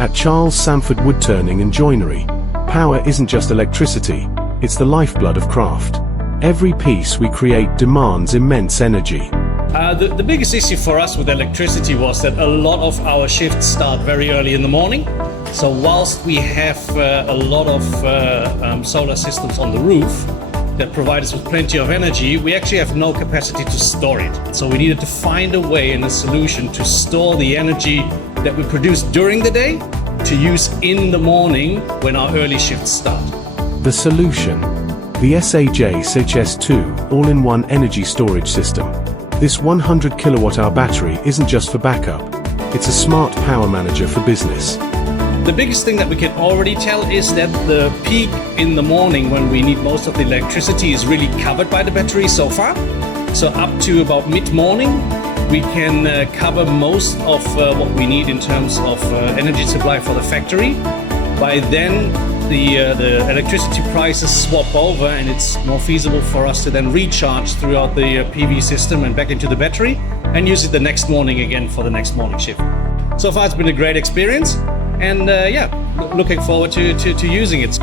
At Charles Sandford Woodturning and Joinery, power isn't just electricity, it's the lifeblood of craft. Every piece we create demands immense energy. The biggest issue for us with electricity was that a lot of our shifts start very early in the morning. So whilst we have a lot of solar systems on the roof that provide us with plenty of energy, we actually have no capacity to store it. So we needed to find a way and a solution to store the energy that we produce during the day to use in the morning when our early shifts start. The solution: the CHS2 All-in-One Energy Storage System. This 100 kilowatt-hour battery isn't just for backup, it's a smart power manager for business. The biggest thing that we can already tell is that the peak in the morning when we need most of the electricity is really covered by the battery so far. So up to about mid-morning, we can cover most of what we need in terms of energy supply for the factory. By then, the electricity prices swap over and it's more feasible for us to then recharge throughout the PV system and back into the battery and use it the next morning again for the next morning shift. So far it's been a great experience and looking forward to using it.